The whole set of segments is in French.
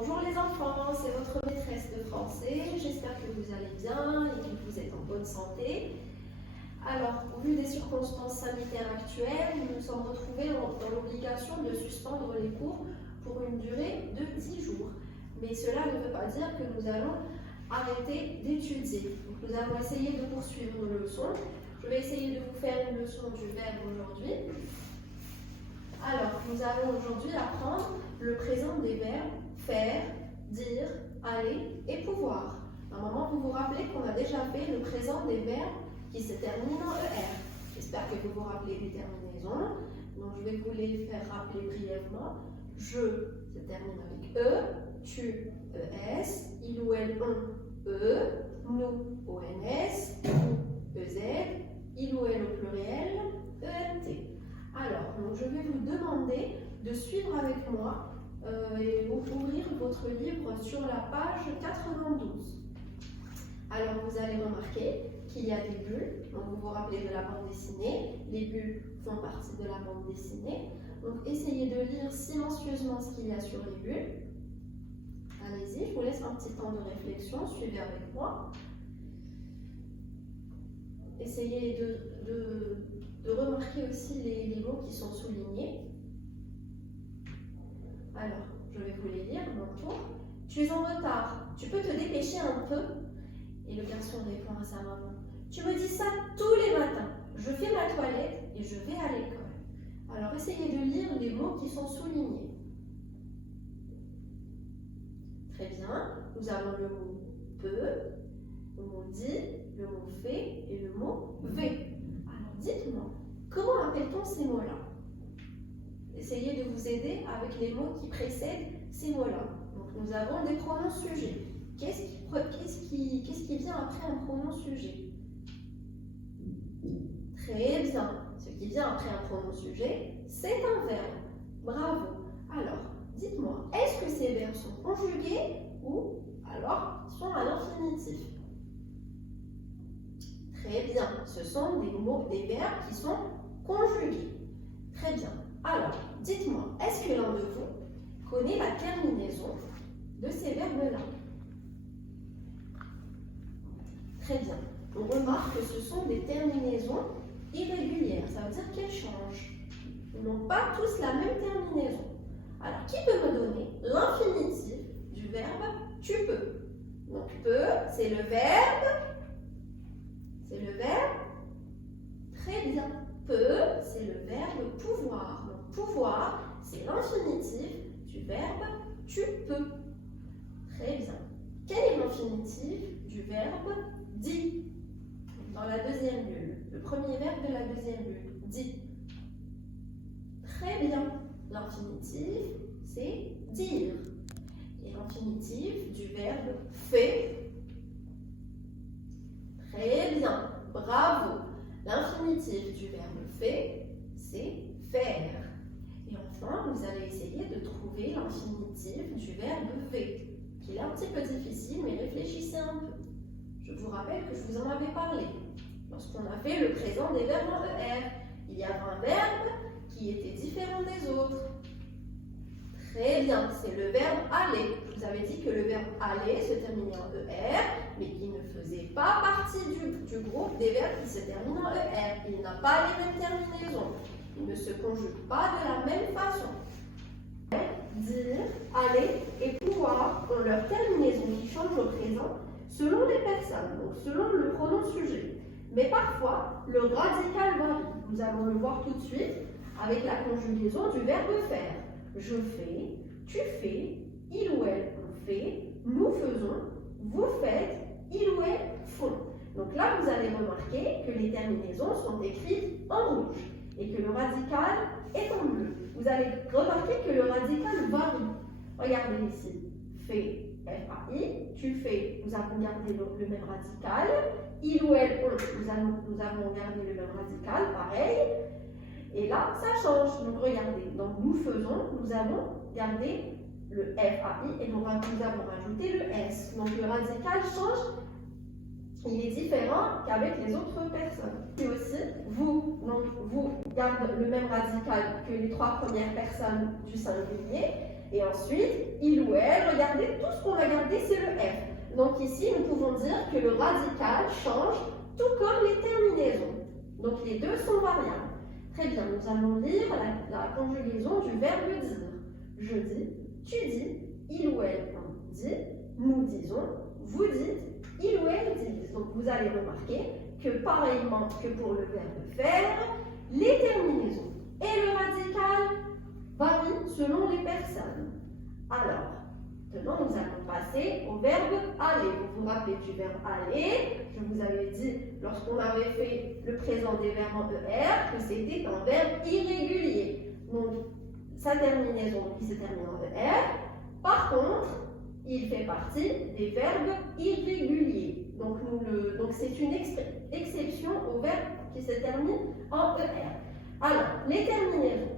Bonjour les enfants, c'est votre maîtresse de français. J'espère que vous allez bien et que vous êtes en bonne santé. Alors, au vu des circonstances sanitaires actuelles, nous nous sommes retrouvés dans l'obligation de suspendre les cours pour une durée de 10 jours. Mais cela ne veut pas dire que nous allons arrêter d'étudier. Donc, nous allons essayer de poursuivre nos leçons. Je vais essayer de vous faire une leçon du verbe aujourd'hui. Alors, nous allons aujourd'hui apprendre le présent des verbes faire, dire, aller et pouvoir. À un moment, vous vous rappelez qu'on a déjà fait le présent des verbes qui se terminent en ER. J'espère que vous vous rappelez des terminaisons. Donc, je vais vous les faire rappeler brièvement. Je se termine avec E, tu, ES, il ou elle, on, E, nous, ONS, vous, EZ, il ou elle au pluriel, ENT. Alors, donc, je vais vous demander de suivre avec moi et ouvrir votre livre sur la page 92. Alors, vous allez remarquer qu'il y a des bulles. Donc, vous vous rappelez de la bande dessinée. Les bulles font partie de la bande dessinée. Donc, essayez de lire silencieusement ce qu'il y a sur les bulles. Allez-y, je vous laisse un petit temps de réflexion. Suivez avec moi. Essayez de remarquer aussi les mots qui sont soulignés. Alors, je vais vous les lire à mon tour. Tu es en retard, tu peux te dépêcher un peu? Et le garçon répond à sa maman. Tu me dis ça tous les matins. Je fais ma toilette et je vais à l'école. Alors, essayez de lire les mots qui sont soulignés. Très bien. Nous avons le mot peut, le mot dit, le mot fait et le mot V. Alors, dites-moi, comment appelle-t-on ces mots-là? Essayez de vous aider avec les mots qui précèdent ces mots-là. Donc, nous avons des pronoms sujets. Qu'est-ce qui vient après un pronom sujet? Très bien. Ce qui vient après un pronom sujet, c'est un verbe. Bravo. Alors, dites-moi, est-ce que ces verbes sont conjugués ou alors sont à l'infinitif? Très bien. Ce sont des verbes qui sont conjugués. Très bien. Alors, dites-moi, est-ce que l'un de vous connaît la terminaison de ces verbes-là? Très bien. On remarque que ce sont des terminaisons irrégulières. Ça veut dire qu'elles changent. Ils n'ont pas tous la même terminaison. Alors, qui peut me donner l'infinitif du verbe tu peux? Donc, peux, c'est le verbe. C'est le verbe. Très bien. Peut, c'est le verbe pouvoir. Donc, pouvoir, c'est l'infinitif du verbe tu peux. Très bien. Quel est l'infinitif du verbe dit? Dans la deuxième bulle. Le premier verbe de la deuxième bulle. Dit. Très bien. L'infinitif, c'est dire. Et l'infinitif du verbe fait. Très bien. Bravo. L'infinitif du verbe fait, c'est faire. Et enfin, vous allez essayer de trouver l'infinitif du verbe V, qui est un petit peu difficile, mais réfléchissez un peu. Je vous rappelle que je vous en avais parlé. Lorsqu'on a fait le présent des verbes en ER, il y avait un verbe qui était différent des autres. Très bien, c'est le verbe aller. Je vous avais dit que le verbe aller se terminait en ER, mais qu'il ne faisait pas partie du groupe des verbes qui se terminent en ER. Il n'a pas les mêmes terminaisons. Il ne se conjugue pas de la même façon. Dire, aller et pouvoir ont leur terminaison qui change au présent selon les personnes, donc selon le pronom sujet. Mais parfois, le radical varie. Nous allons le voir tout de suite avec la conjugaison du verbe faire. Je fais, tu fais, il ou elle on fait, nous faisons, vous faites, il ou elle font. Donc là, vous allez remarquer que les terminaisons sont écrites en rouge et que le radical est en bleu. Vous allez remarquer que le radical varie. Regardez ici. Fait, F-A-I, tu fais, nous avons gardé le même radical. Il ou elle on, nous avons gardé le même radical, pareil. Et là, ça change. Donc, regardez. Donc, nous faisons, nous avons gardé le FAI et nous avons rajouté le S. Donc, le radical change. Il est différent qu'avec les autres personnes. Et aussi, vous, donc, vous gardez le même radical que les trois premières personnes du singulier. Et ensuite, il ou elle, regardez, tout ce qu'on va garder, c'est le F. Donc ici, nous pouvons dire que le radical change tout comme les terminaisons. Donc les deux sont variables. Très bien, nous allons lire la conjugaison du verbe dire. Je dis, tu dis, il ou elle dit, nous disons, vous dites, il ou elle dit. Donc vous allez remarquer que pareillement que pour le verbe faire, les terminaisons et le radical varient selon les personnes. Alors, maintenant nous allons passer au verbe aller. Vous vous rappelez du verbe aller? Je vous avais dit lorsqu'on avait fait le présent des verbes en ER que c'était un verbe irrégulier. Donc sa terminaison qui se termine en ER. Par contre, il fait partie des verbes irréguliers. Donc c'est une exception au verbe qui se termine en ER. Alors, les terminaisons.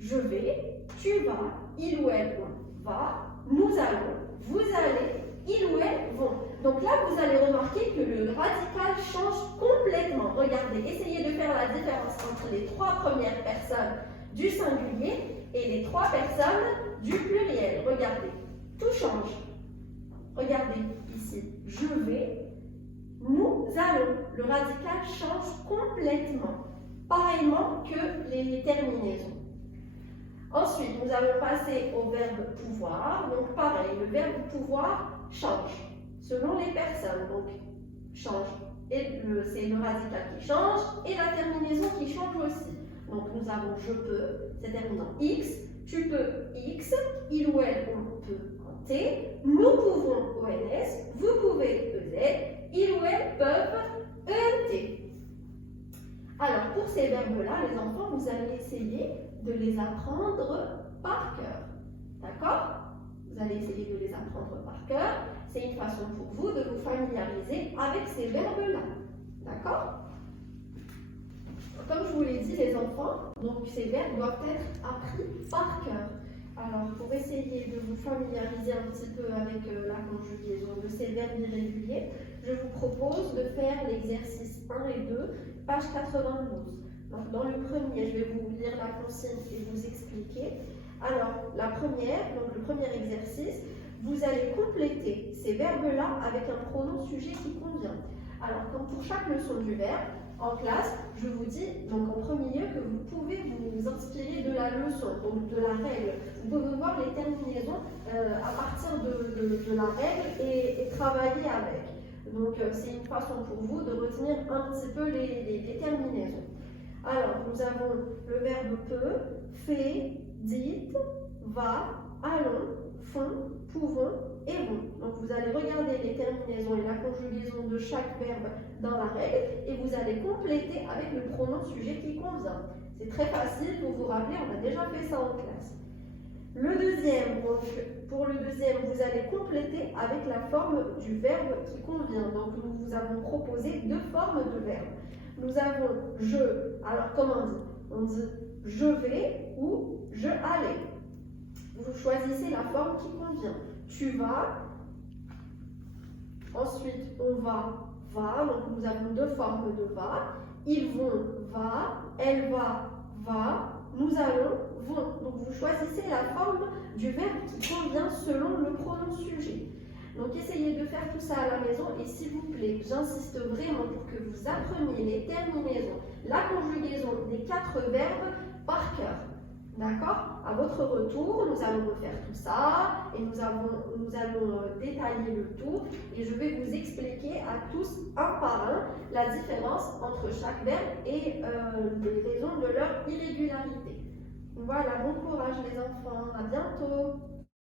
Je vais, tu vas, il ou elle va, nous allons, vous allez, il ou elle vont. Donc là, vous allez remarquer que le radical change complètement. Regardez, essayez de faire la différence entre les trois premières personnes du singulier et les trois personnes du pluriel. Regardez, tout change. Regardez ici, je vais, nous allons. Le radical change complètement, pareillement que les terminaisons. Ensuite, nous allons passer au verbe pouvoir. Donc pareil, le verbe pouvoir change selon les personnes. Donc change. Et c'est le radical qui change et la terminaison qui change aussi. Donc nous avons je peux, c'est terminé en X, tu peux X, il ou elle on peut en T, nous pouvons ONS, vous pouvez EZ, il ou elle peuvent ENT. Alors pour ces verbes-là, les enfants, vous allez essayer de les apprendre par cœur. D'accord? Vous allez essayer de les apprendre par cœur. C'est une façon pour vous de vous familiariser avec ces verbes-là. D'accord? Comme je vous l'ai dit, les enfants, donc ces verbes doivent être appris par cœur. Alors, pour essayer de vous familiariser un petit peu avec la conjugaison de ces verbes irréguliers, je vous propose de faire l'exercice 1 et 2, page 92. Donc, dans le premier, je vais vous lire la consigne et vous expliquer. Alors, la première, donc le premier exercice, vous allez compléter ces verbes-là avec un pronom sujet qui convient. Alors, comme pour chaque leçon du verbe, en classe, je vous dis donc en premier lieu que vous pouvez vous inspirer de la leçon, donc de la règle. Vous pouvez voir les terminaisons à partir de la règle et travailler avec. Donc, c'est une façon pour vous de retenir un petit peu les terminaisons. Alors, nous avons le verbe peut, fait, dites, va, allons, font, pouvons et vont. Donc, vous allez regarder les terminaisons et la conjugaison de chaque verbe dans la règle et vous allez compléter avec le pronom sujet qui convient. C'est très facile pour vous rappeler, on a déjà fait ça en classe. Le deuxième, donc, pour le deuxième, vous allez compléter avec la forme du verbe qui convient. Donc, nous vous avons proposé deux formes de verbe. Nous avons je. Alors, comment on dit? On dit je vais ou je allais. Vous choisissez la forme qui convient. Tu vas. Ensuite, on va. Donc, nous avons deux formes de va. Ils vont, va. Elle va, va. Nous allons, vont. Donc, vous choisissez la forme du verbe qui convient selon le pronom sujet. Donc, essayez de faire tout ça à la maison et s'il vous plaît, j'insiste vraiment pour que vous appreniez les terminaisons, la conjugaison des 4 verbes par cœur. D'accord? À votre retour, nous allons refaire tout ça et nous allons détailler le tout et je vais vous expliquer à tous un par un la différence entre chaque verbe et les raisons de leur irrégularité. Voilà, bon courage les enfants, à bientôt!